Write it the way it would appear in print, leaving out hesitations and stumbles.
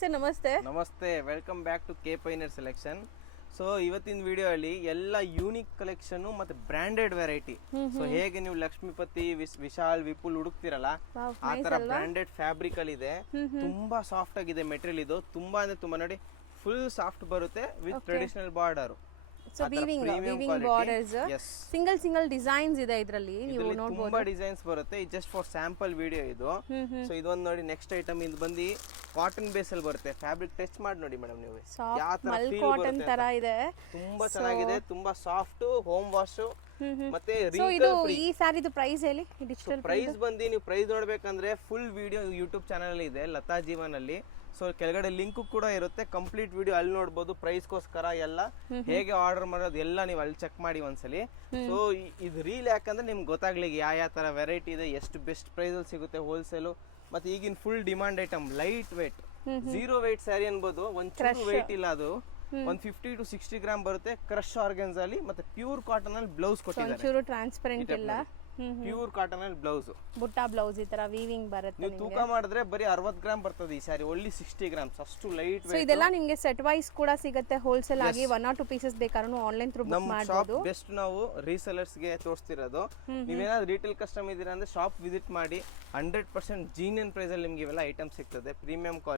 Sir ನಮಸ್ತೆ. ನಮಸ್ತೆ, welcome back to K ಪೈನರ್ ಸೆಲೆಕ್ಷನ್. ಸೊ ಇವತ್ತಿನ ವಿಡಿಯೋ ಅಲ್ಲಿ ಎಲ್ಲ ಯೂನಿಕ್ ಕಲೆಕ್ಷನ್ ಮತ್ತೆ ಬ್ರಾಂಡೆಡ್ ವೆರೈಟಿ. ಸೊ ಹೇಗೆ ನೀವು ಲಕ್ಷ್ಮೀಪತಿ, ವಿಶಾಲ್, ವಿಪುಲ್ ಹುಡುಕ್ತಿರಲ್ಲ ಆ ತರ ಬ್ರಾಂಡೆಡ್ ಫ್ಯಾಬ್ರಿಕ್ ಅಲ್ಲಿ ಇದೆ. ತುಂಬಾ ಸಾಫ್ಟ್ ಆಗಿದೆ ಮೆಟೀರಿಯಲ್. ಇದು ತುಂಬಾ ಅಂದ್ರೆ ತುಂಬಾ ನೋಡಿ, ಫುಲ್ ಸಾಫ್ಟ್ ಬರುತ್ತೆ with traditional border. So weaving borders, single designs ಇದೆ ಇದರಲ್ಲಿ, ನೀವು ನೋಡಬಹುದು. ತುಂಬಾ ಡಿಸೈನ್ಸ್ ಬರುತ್ತೆ. ಜಸ್ಟ್ ಫಾರ್ ಸ್ಯಾಂಪಲ್ ವಿಡಿಯೋ ಇದು. ಸೊ ಇದೊಂದು ನೋಡಿ, ನೆಕ್ಸ್ಟ್ ಐಟಮ್ ಇದು ಬಂದು ಕಾಟನ್ ಬೇಸ್ ಅಲ್ಲಿ ಬರುತ್ತೆ. ಫ್ಯಾಬ್ರಿಕ್ ಟಚ್ ಮಾಡಿ ನೋಡಿ ಮೇಡಮ್, ನೀವು ಯಾವ ತರ ಫೀಲ್ ಕಾಟನ್ ತರ ಇದೆ. ತುಂಬಾ ಚೆನ್ನಾಗಿದೆ, ತುಂಬಾ ಸಾಫ್ಟ್, ಹೋಮ್ ವಾಶ್ ಮತ್ತೆ ಇದು ಈ ಸಾರಿದು ಪ್ರೈಸ್ ಹೇಳಿ. ಡಿಜಿಟಲ್ ಪ್ರೈಸ್ ಬಂದು ನೀವು ಪ್ರೈಸ್ ನೋಡ್ಬೇಕಂದ್ರೆ ಫುಲ್ ವಿಡಿಯೋ ಯೂಟ್ಯೂಬ್ ಚಾನಲ್ ಅಲ್ಲಿ ಇದೆ, ಲತಾ ಜೀವನ್ ಅಲ್ಲಿ. ಸೊ ಕೆಳಗಡೆ ಲಿಂಕ್ ಕೂಡ ಇರುತ್ತೆ, ಕಂಪ್ಲೀಟ್ ವಿಡಿಯೋ ಅಲ್ಲಿ ನೋಡ್ಬೋದು. ಪ್ರೈಸ್ಗೋಸ್ಕರ ಎಲ್ಲ ಹೇಗೆ ಆರ್ಡರ್ ಮಾಡೋದು ಎಲ್ಲ ನೀವು ಅಲ್ಲಿ ಚೆಕ್ ಮಾಡಿ ಒಂದ್ಸಲಿ. ಸೊ ಇದು ರೀಲ್ ಯಾಕಂದ್ರೆ ನಿಮ್ಗೆ ಗೊತ್ತಾಗ್ಲಿಕ್ಕೆ ಯಾವ ತರ ವೆರೈಟಿ ಇದೆ, ಎಷ್ಟು ಬೆಸ್ಟ್ ಪ್ರೈಸ್ ಅಲ್ಲಿ ಸಿಗುತ್ತೆ ಹೋಲ್ಸೇಲ್. ಮತ್ತೆ ಈಗಿನ full demand item light weight, 0 weight sari ಅನ್ಬೋದು. ಒಂಚೂರು ವೇಟ್ ಇಲ್ಲ, ಅದು 150 to 60 ಗ್ರಾಮ್ ಬರುತ್ತೆ. ಕ್ರಶ್ ಆರ್ಗನ್ಸ್ ಅಲ್ಲಿ ಮತ್ತೆ ಪ್ಯೂರ್ ಕಾಟನ್ ಅಲ್ಲಿ ಬ್ಲೌಸ್ ಕೊಟ್ಟಿದ್ದಾರೆ. ಟ್ರಾನ್ಸ್ಪರೆಂಟ್ ಇಲ್ಲ, ಪ್ಯೂರ್ ಕಾಟನ್ ಅಲ್ಲಿ ಬ್ಲೌಸ್, ಬುಟ್ಟ ಬ್ಲೌಸ್ ಈ ತರ ವೀವಿಂಗ್ ಬರುತ್ತೆ. ನೀವು ತೂಕ ಮಾಡಿದ್ರೆ ಬರೀ 60 ಗ್ರಾಮ್ ಬರ್ತದೆ ಈ ಸಾರಿ, ಓನ್ಲಿ 60 ಗ್ರಾಮ್ಸ್, ಅಷ್ಟು ಲೈಟ್ ವೇಟ್. ಇದೆಲ್ಲ ನಿಮಗೆ ಸೆಟ್ ವೈಸ್ ಕೂಡ ಸಿಗುತ್ತೆ, ಹೋಲ್ಸೇಲ್ ಆಗಿ 1 or 2 ಪೀಸಸ್ ಬೇಕಾದ್ರೂ ಆನ್ಲೈನ್ ಥ್ರೂ ಬುಕ್ ಮಾಡಬಹುದು. ಬೆಸ್ಟ್ ನಾವು ರೀಸೆಲರ್ಸ್ ಗೆ ತೋರಿಸ್ತಿರೋದು. ನೀವೇನಾದ್ರೂ ರಿಟೇಲ್ ಕಸ್ಟಮರ್ ಇದೀರಾ ಅಂದ್ರೆ ಶಾಪ್ ವಿಸಿಟ್ ಮಾಡಿ, 100% ಜೀನಿಯನ್ ಪ್ರೈಸ್ ಅಲ್ಲಿ ನಿಮ್ಗೆ ಇವೆಲ್ಲ ಐಟಮ್ ಸಿಗ್ತದೆ, ಪ್ರೀಮಿಯಂ ಕ್ವಾಲಿಟಿ.